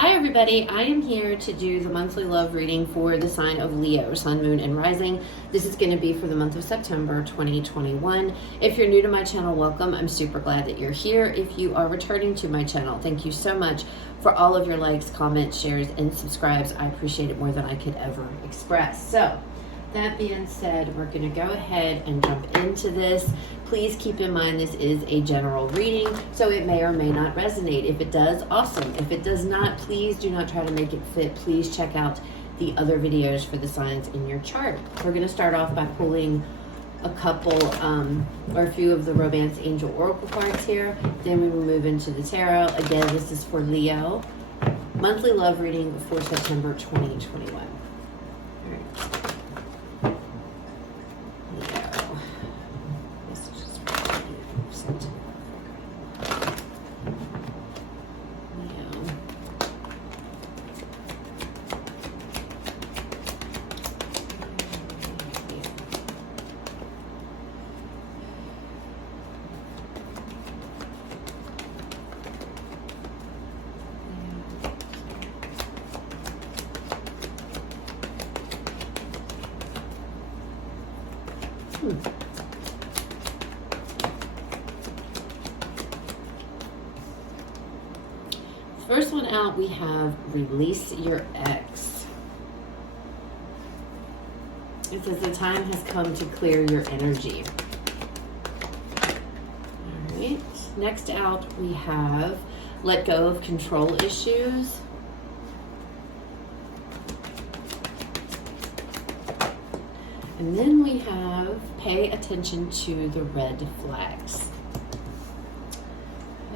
Hi everybody, I am here to do the monthly love reading for the sign of Leo, Sun, Moon, and Rising. This is going to be for the month of September 2021. If you're new to my channel, welcome. I'm super glad that you're here. If you are returning to my channel, thank you so much for all of your likes, comments, shares, and subscribes. I appreciate it more than I could ever express. So, that being said, we're going to go ahead and jump into this. Please keep in mind this is a general reading, so it may or may not resonate. If it does, awesome. If it does not, please do not try to make it fit. Please check out the other videos for the signs in your chart. We're going to start off by pulling a couple or a few of the Romance Angel Oracle cards here. Then we will move into the tarot. Again, this is for Leo. Monthly love reading for September 2021. All right. First one out, we have release your ex. It says the time has come to clear your energy. All right. Next out, we have let go of control issues. And then we have pay attention to the red flags.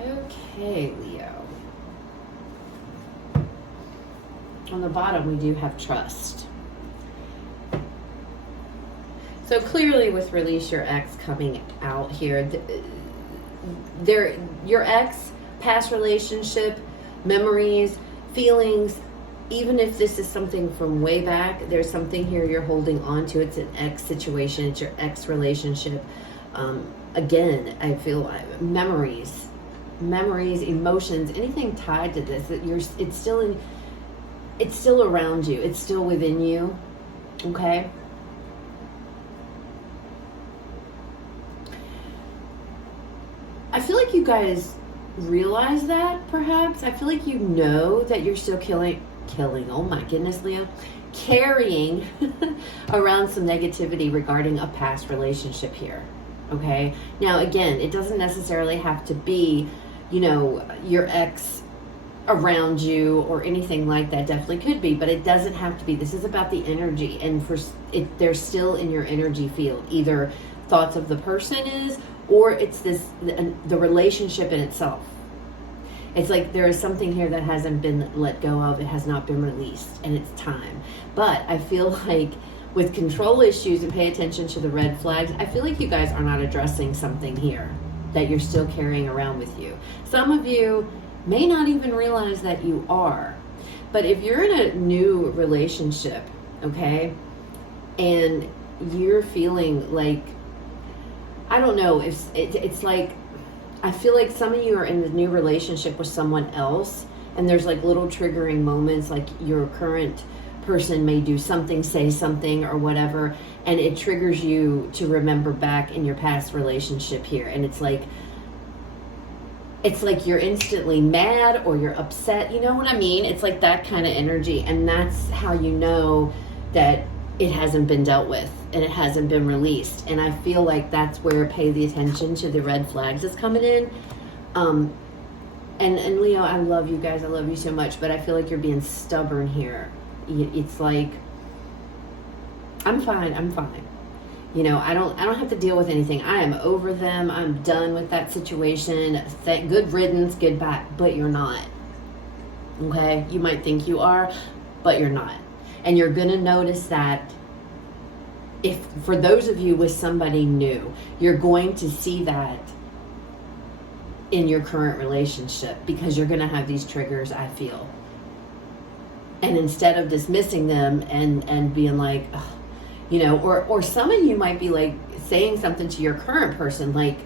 Okay, Leo. On the bottom, we do have trust. So clearly with release your ex coming out here, your ex, past relationship, memories, feelings, even if this is something from way back, there's something here you're holding on to. It's an ex situation. It's your ex relationship. Again, I feel memories, emotions, anything tied to this, that it's still around you. It's still within you. Okay? I feel like you guys realize that, perhaps. I feel like you know that you're still killing, oh my goodness, Leo, carrying around some negativity regarding a past relationship here. Okay? Now, again, it doesn't necessarily have to be, your ex around you or anything like that. Definitely could be, but it doesn't have to be. This is about the energy, and they're still in your energy field. Either thoughts of the person is, or it's the relationship in itself. It's like there is something here that hasn't been let go of. It has not been released, and it's time. But I feel like with control issues and pay attention to the red flags, I feel like you guys are not addressing something here that you're still carrying around with you. Some of you may not even realize that you are. But if you're in a new relationship, okay, and you're feeling like, I don't know, if it's like, I feel like some of you are in a new relationship with someone else, and there's like little triggering moments, like your current person may do something, say something, or whatever, and it triggers you to remember back in your past relationship here. And it's like you're instantly mad or you're upset. You know what I mean? It's like that kind of energy. And that's how you know that it hasn't been dealt with and it hasn't been released. And I feel like that's where pay the attention to the red flags is coming in. And Leo, I love you guys. I love you so much. But I feel like you're being stubborn here. It's like, I'm fine. I don't have to deal with anything. I am over them. I'm done with that situation. Good riddance, goodbye. But you're not. Okay? You might think you are, but you're not. And you're going to notice that if, for those of you with somebody new, you're going to see that in your current relationship, because you're going to have these triggers, I feel. And instead of dismissing them and being like, ugh, or some of you might be like saying something to your current person, like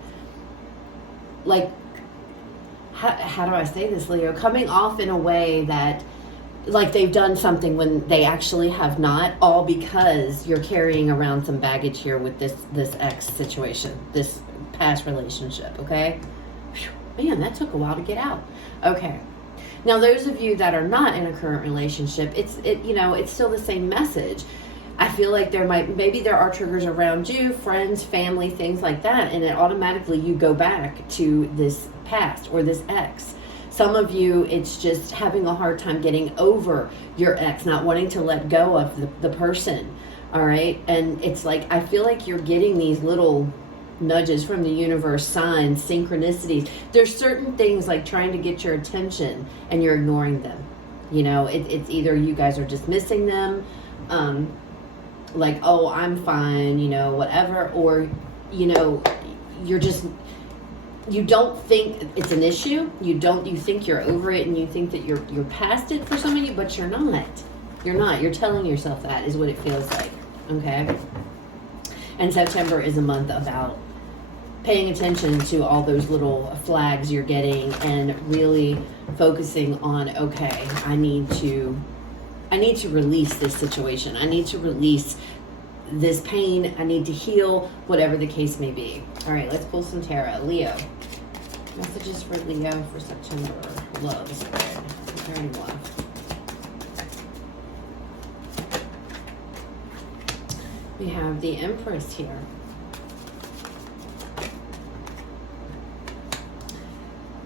how do I say this, Leo? Coming off in a way that like they've done something when they actually have not, all because you're carrying around some baggage here with this ex situation, this past relationship, okay? Man, that took a while to get out. Okay. Now, those of you that are not in a current relationship, it's still the same message. I feel like maybe there are triggers around you, friends, family, things like that, and it automatically you go back to this past or this ex. Some of you, it's just having a hard time getting over your ex, not wanting to let go of the person, all right? And it's like, I feel like you're getting these little nudges from the universe, signs, synchronicities. There's certain things like trying to get your attention and you're ignoring them. You know, it's either you guys are dismissing them, like, oh, I'm fine, you know, whatever, or, you know, you don't think it's an issue. You think you're over it and you think that you're past it for some of you, but you're not. You're not. You're telling yourself that is what it feels like. Okay? And September is a month about paying attention to all those little flags you're getting and really focusing on, okay, I need to release this situation. I need to release this pain. I need to heal, whatever the case may be. All right, let's pull some tarot. Leo. Messages for Leo for September. Love spread. Is there any love? We have the Empress here.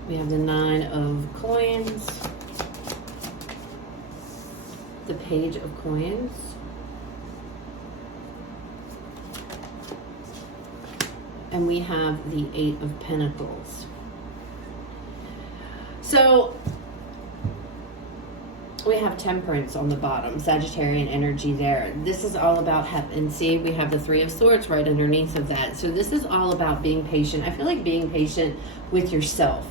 We have the 9 of Coins. The Page of Coins. And we have the 8 of Pentacles. So we have Temperance on the bottom, Sagittarian energy there. This is all about, and see, we have the 3 of Swords right underneath of that. So this is all about being patient. I feel like being patient with yourself.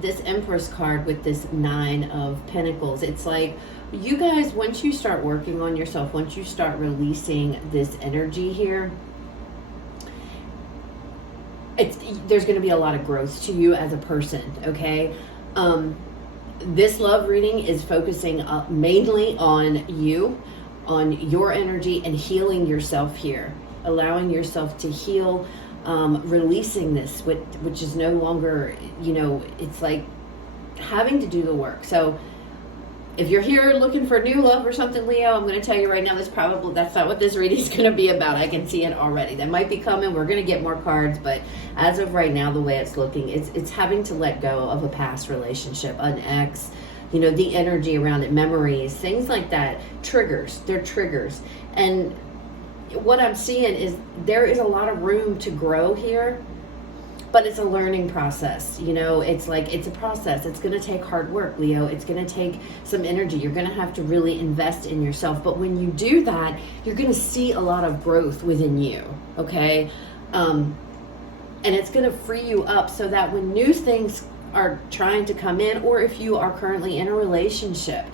This Empress card with this 9 of Pentacles, it's like, you guys, once you start working on yourself, once you start releasing this energy here, there's going to be a lot of growth to you as a person, okay? This love reading is focusing mainly on you, on your energy, and healing yourself here, allowing yourself to heal, releasing this, which is no longer, you know, it's like having to do the work. So if you're here looking for new love or something, Leo, I'm going to tell you right now, that's not what this reading is going to be about. I can see it already. That might be coming. We're going to get more cards, but as of right now, the way it's looking, it's having to let go of a past relationship, an ex, you know, the energy around it, memories, things like that, triggers. They're triggers. And what I'm seeing is there is a lot of room to grow here, but it's a learning process. You know, it's like, it's a process. It's going to take hard work, Leo. It's going to take some energy. You're going to have to really invest in yourself. But when you do that, you're going to see a lot of growth within you. Okay. And it's going to free you up so that when new things are trying to come in, or if you are currently in a relationship,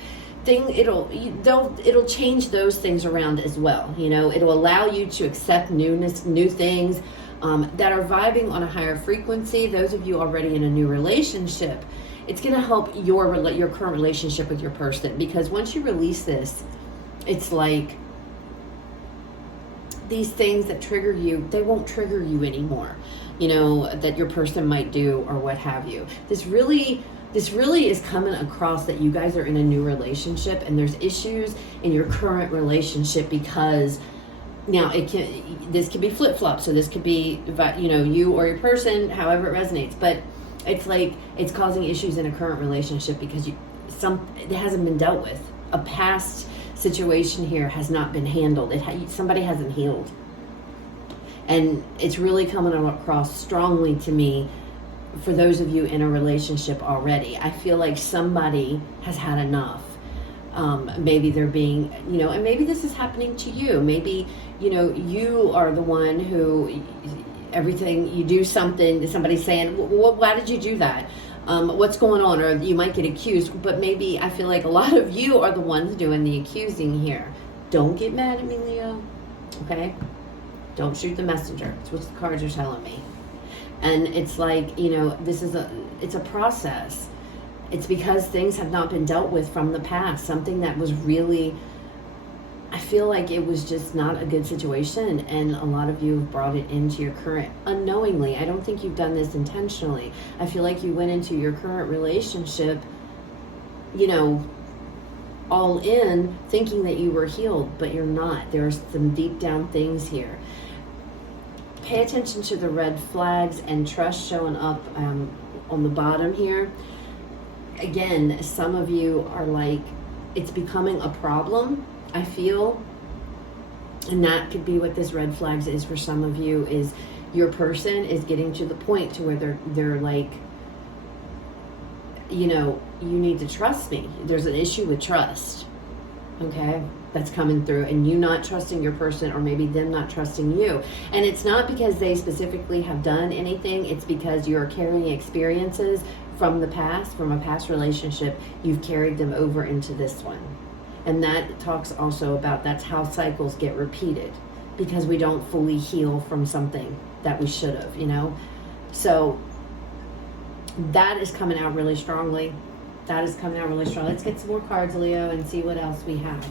it'll change those things around as well. You know, it'll allow you to accept newness, new things, that are vibing on a higher frequency. Those of you already in a new relationship, it's going to help your current relationship with your person, because once you release this, it's like these things that trigger you, they won't trigger you anymore, you know, that your person might do or what have you. This really is coming across that you guys are in a new relationship and there's issues in your current relationship, because now this could be flip-flop. So this could be, you know, you or your person, however it resonates. But it's like it's causing issues in a current relationship because it hasn't been dealt with. A past situation here has not been handled. Somebody hasn't healed. And it's really coming across strongly to me for those of you in a relationship already. I feel like somebody has had enough. Maybe they're being, you know, and maybe this is happening to you. Maybe, you know, you are the one who, everything, you do something, somebody's saying, why did you do that? What's going on? Or you might get accused, but maybe I feel like a lot of you are the ones doing the accusing here. Don't get mad at me, Leo, okay? Don't shoot the messenger. That's what the cards are telling me. And it's like, it's a process. It's because things have not been dealt with from the past. Something that was really, I feel like it was just not a good situation, and a lot of you have brought it into your current unknowingly. I don't think you've done this intentionally. I feel like you went into your current relationship, all in, thinking that you were healed, but you're not. There's some deep down things here. Pay attention to the red flags and trust showing up on the bottom here. Again, some of you are like, it's becoming a problem, I feel. And that could be what this red flags is for some of you, is your person is getting to the point to where they're like, you need to trust me. There's an issue with trust, okay? That's coming through, and you not trusting your person, or maybe them not trusting you. And it's not because they specifically have done anything. It's because you're carrying experiences from the past, from a past relationship. You've carried them over into this one. And that talks also about, that's how cycles get repeated, because we don't fully heal from something that we should have, So that is coming out really strongly. Let's get some more cards, Leo, and see what else we have.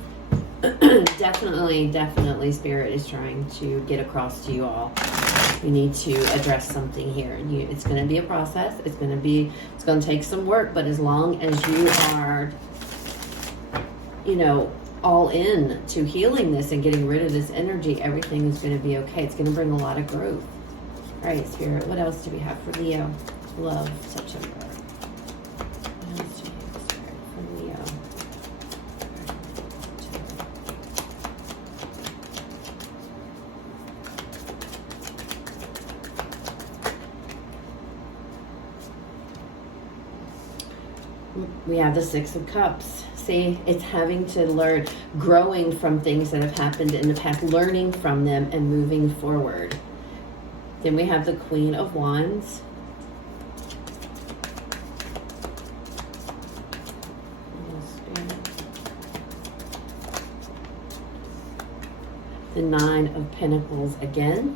Definitely Spirit is trying to get across to you all. You need to address something here. It's going to be a process. It's going to take some work, but as long as you are, all in to healing this and getting rid of this energy, everything is going to be okay. It's going to bring a lot of growth. All right, Spirit, what else do we have for Leo? Love, September. What else do we have, Spirit, for Leo? We have the Six of Cups. See, it's having to learn, growing from things that have happened in the past, learning from them and moving forward. Then we have the Queen of Wands. The Nine of Pentacles again.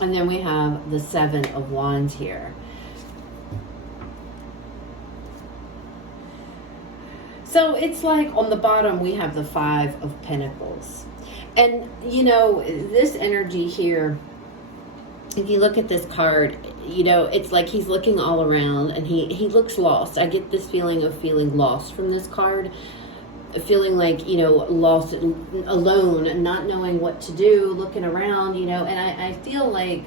And then we have the Seven of Wands here. So it's like on the bottom we have the Five of Pentacles. And this energy here, if you look at this card, it's like he's looking all around and he looks lost. I get this feeling of feeling lost from this card. Feeling like, lost, alone, not knowing what to do, looking around, and I feel like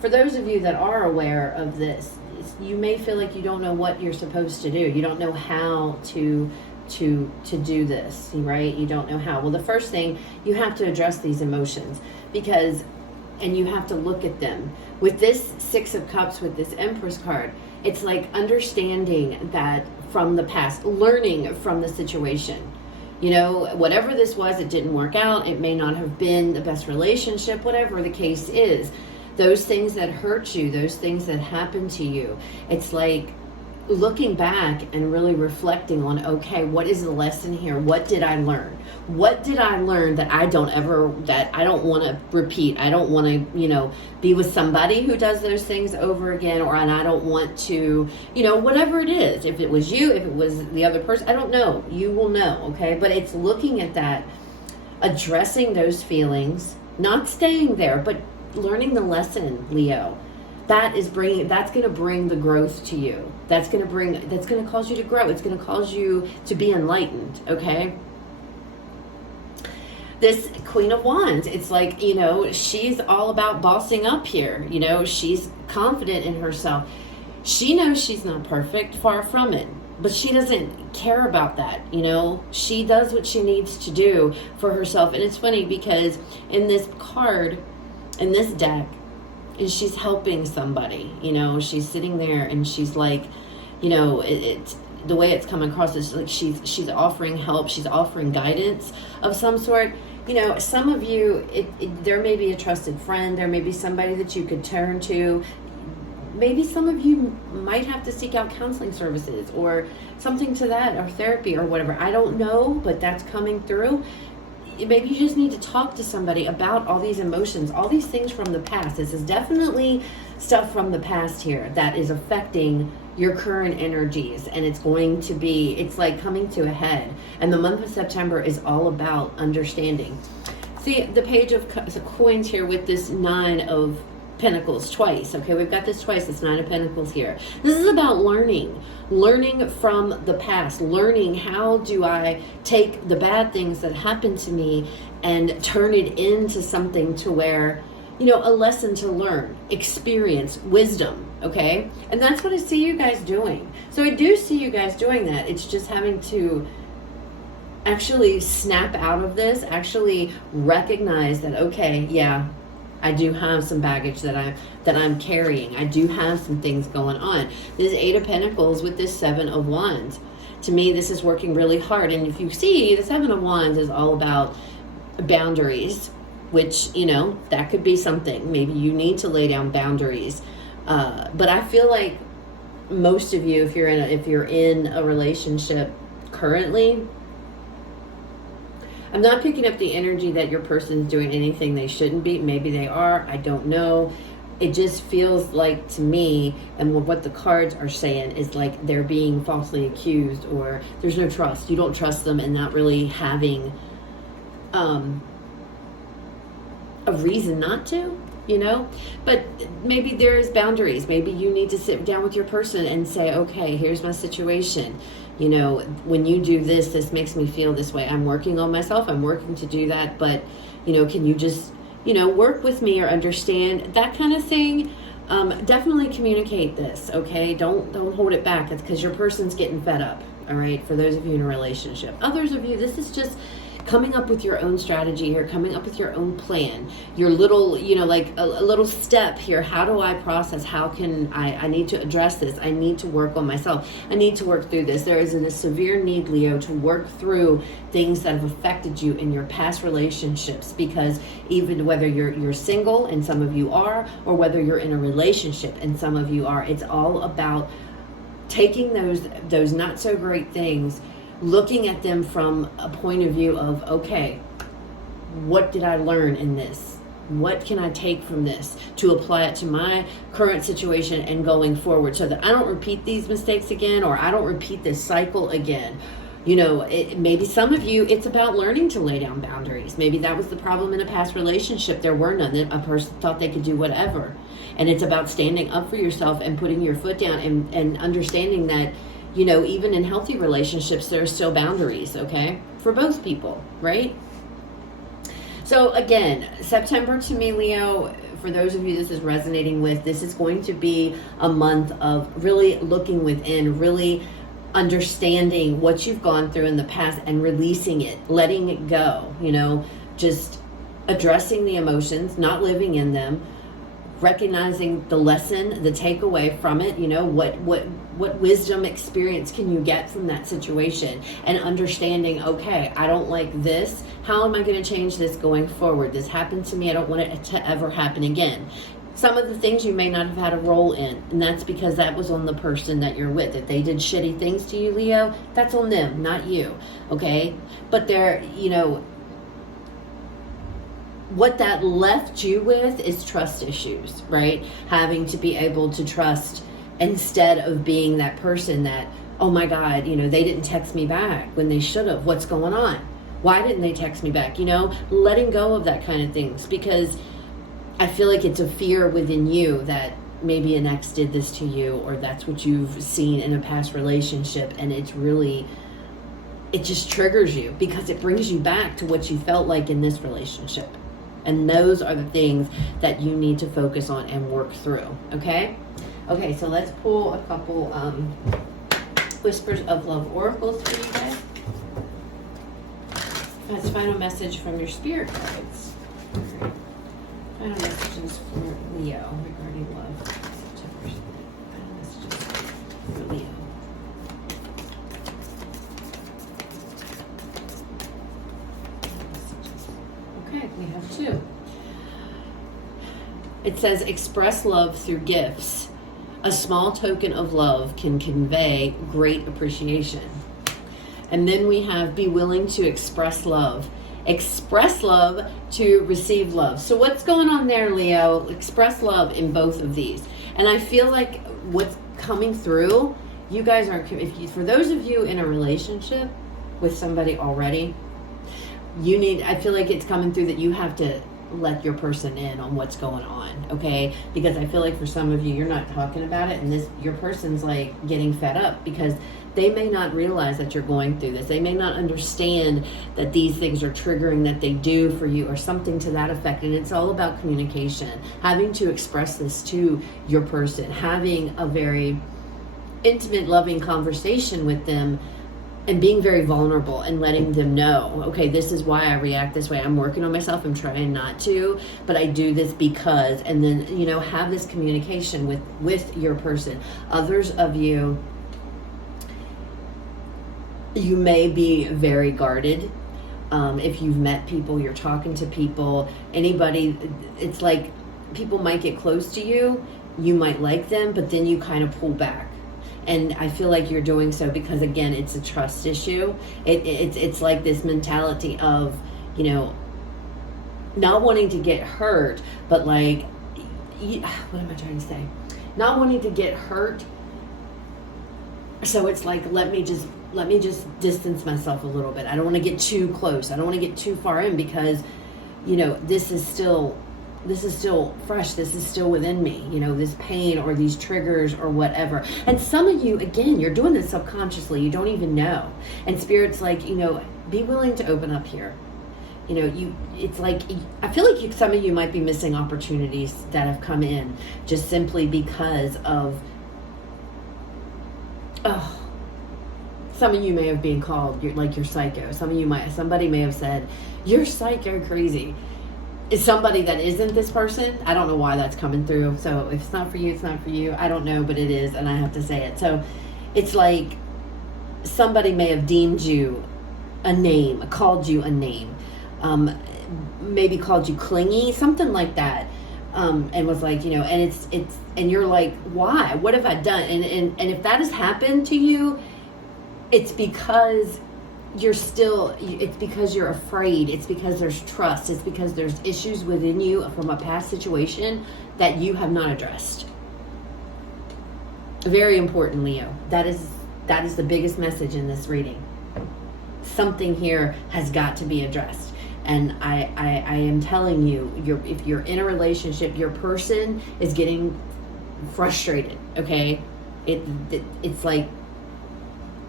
for those of you that are aware of this, you may feel like you don't know what you're supposed to do. You don't know how to do this, right? You don't know how. Well, the first thing, you have to address these emotions, and you have to look at them. With this Six of Cups, with this Empress card, it's like understanding that from the past, learning from the situation. Whatever this was, it didn't work out. It may not have been the best relationship, whatever the case is. Those things that hurt you, those things that happened to you, it's like looking back and really reflecting on, okay, what is the lesson here? What did I learn? What did I learn that I don't want to repeat? I don't want to, be with somebody who does those things over again, and I don't want to, whatever it is. If it was you, if it was the other person, I don't know. You will know, okay? But it's looking at that, addressing those feelings, not staying there, but learning the lesson, Leo. That's going to bring the growth to you. That's going to cause you to grow. It's going to cause you to be enlightened, okay? This Queen of Wands, it's like, she's all about bossing up here. She's confident in herself. She knows she's not perfect, far from it. But she doesn't care about that, She does what she needs to do for herself. And it's funny because in this card, in this deck, and she's helping somebody, she's sitting there and she's like, it's the way it's coming across is like she's offering help, she's offering guidance of some sort. Some of you, there may be a trusted friend, there may be somebody that you could turn to. Maybe some of you might have to seek out counseling services or something to that, or therapy or whatever. I don't know, but that's coming through. maybe you just need to talk to somebody about all these emotions, all these things from the past. This is definitely stuff from the past here that is affecting your current energies, and it's like coming to a head. And the month of September is all about understanding. See the page of coins here with this 9 of Pentacles twice. Okay, we've got this twice, this 9 of Pentacles here. This is about learning from the past, learning how do I take the bad things that happened to me and turn it into something to where, you know, a lesson to learn, experience, wisdom, okay? And that's what I see you guys doing. So I do see you guys doing that. It's just having to actually snap out of this, actually recognize that, okay, yeah, I do have some baggage that I'm carrying. I do have some things going on. This 8 of Pentacles with this 7 of Wands. To me, this is working really hard. And if you see, the 7 of Wands is all about boundaries, which, you know, that could be something. Maybe you need to lay down boundaries. But I feel like most of you, if you're in a relationship currently, I'm not picking up the energy that your person's doing anything they shouldn't be. Maybe they are. I don't know. It just feels like to me, and what the cards are saying is like they're being falsely accused, or there's no trust. You don't trust them, and not really having a reason not to, you know? But maybe there's boundaries. Maybe you need to sit down with your person and say, okay, here's my situation. You know, when you do this, this makes me feel this way. I'm working on myself. I'm working to do that. But, you know, can you just, you know, work with me or understand that kind of thing? Definitely communicate this, okay? Don't hold it back. It's because your person's getting fed up, all right? For those of you in a relationship. Others of you, this is just coming up with your own strategy here, coming up with your own plan, your little, you know, like a little step here. How do I process? How can I need to address this? I need to work on myself. I need to work through this. There is a severe need, Leo, to work through things that have affected you in your past relationships, because even whether you're single, and some of you are, or whether you're in a relationship and some of you are, it's all about taking those not so great things, looking at them from a point of view of, okay, what did I learn in this? What can I take from this to apply it to my current situation and going forward, so that I don't repeat these mistakes again, or I don't repeat this cycle again. You know, maybe some of you, it's about learning to lay down boundaries. Maybe that was the problem in a past relationship. There were none. A person thought they could do whatever. And it's about standing up for yourself and putting your foot down and understanding that, you know, even in healthy relationships, there are still boundaries, okay? For both people, right? So again, September to me, Leo, for those of you this is resonating with, this is going to be a month of really looking within, really understanding what you've gone through in the past and releasing it, letting it go, you know, just addressing the emotions, not living in them, recognizing the lesson, the takeaway from it, you know, what wisdom, experience can you get from that situation, and understanding, okay, I don't like this. How am I going to change this going forward? This happened to me. I don't want it to ever happen again. Some of the things you may not have had a role in, and that's because that was on the person that you're with. If they did shitty things to you, Leo, that's on them, not you, okay? But they're, you know, what that left you with is trust issues, right? Having to be able to trust instead of being that person that, oh my God, you know, they didn't text me back when they should have. What's going on? Why didn't they text me back? You know, letting go of that kind of things, because I feel like it's a fear within you that maybe an ex did this to you, or that's what you've seen in a past relationship, and it's really, it just triggers you because it brings you back to what you felt like in this relationship. And those are the things that you need to focus on and work through, okay? Okay, so let's pull a couple Whispers of Love oracles for you guys. That's final message from your spirit cards. All right. Final messages for Leo regarding love. September. Final messages for Leo. Okay, we have 2. It says, express love through gifts. A small token of love can convey great appreciation. And then we have, be willing to express love Express love to receive love. So what's going on there, Leo? Express love in both of these. And I feel like what's coming through, you guys aren't, for those of you in a relationship with somebody already, I feel like it's coming through that you have to let your person in on what's going on, okay? Because I feel like for some of you, you're not talking about it, and your person's like getting fed up because they may not realize that you're going through this. They may not understand that these things are triggering that they do for you or something to that effect. And it's all about communication, having to express this to your person, having a very intimate, loving conversation with them, and being very vulnerable and letting them know, okay, this is why I react this way. I'm working on myself. I'm trying not to, but I do this because, and then, have this communication with your person. Others of you, you may be very guarded. If you've met people, you're talking to people, anybody, it's like people might get close to you. You might like them, but then you kind of pull back. And I feel like you're doing so because, again, it's a trust issue. It's like this mentality of, not wanting to get hurt, but like, what am I trying to say? Not wanting to get hurt. So it's like, let me just distance myself a little bit. I don't want to get too close. I don't want to get too far in because, this is still fresh. This is still within me, this pain or these triggers or whatever. And some of you, again, you're doing this subconsciously. You don't even know. And Spirit's like, be willing to open up here. It's like, I feel like some of you might be missing opportunities that have come in just simply because of, some of you may have been called, you're psycho. Somebody may have said, you're psycho crazy. Is somebody that isn't this person. I don't know why that's coming through. So if it's not for you, it's not for you. I don't know, but it is, and I have to say it. So it's like somebody may have deemed you a name, called you a name, maybe called you clingy, something like that, and was like, and it's and you're like, why? What have I done? And if that has happened to you, it's because it's because you're afraid. It's because there's trust. It's because there's issues within you from a past situation that you have not addressed. Very important, Leo. That is the biggest message in this reading. Something here has got to be addressed. And I am telling you, if you're in a relationship, your person is getting frustrated, okay? It's like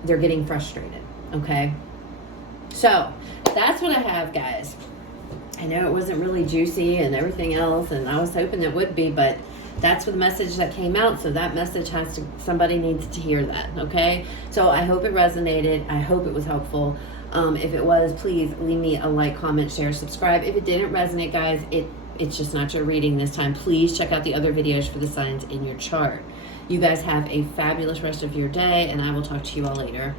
they're getting frustrated, okay? So that's what I have, guys. I know it wasn't really juicy and everything else, and I was hoping it would be, but that's the message that came out. So that message somebody needs to hear that, okay? So I hope it resonated. I hope it was helpful. If it was, please leave me a like, comment, share, subscribe. If it didn't resonate, guys, it's just not your reading this time. Please check out the other videos for the signs in your chart. You guys have a fabulous rest of your day, and I will talk to you all later.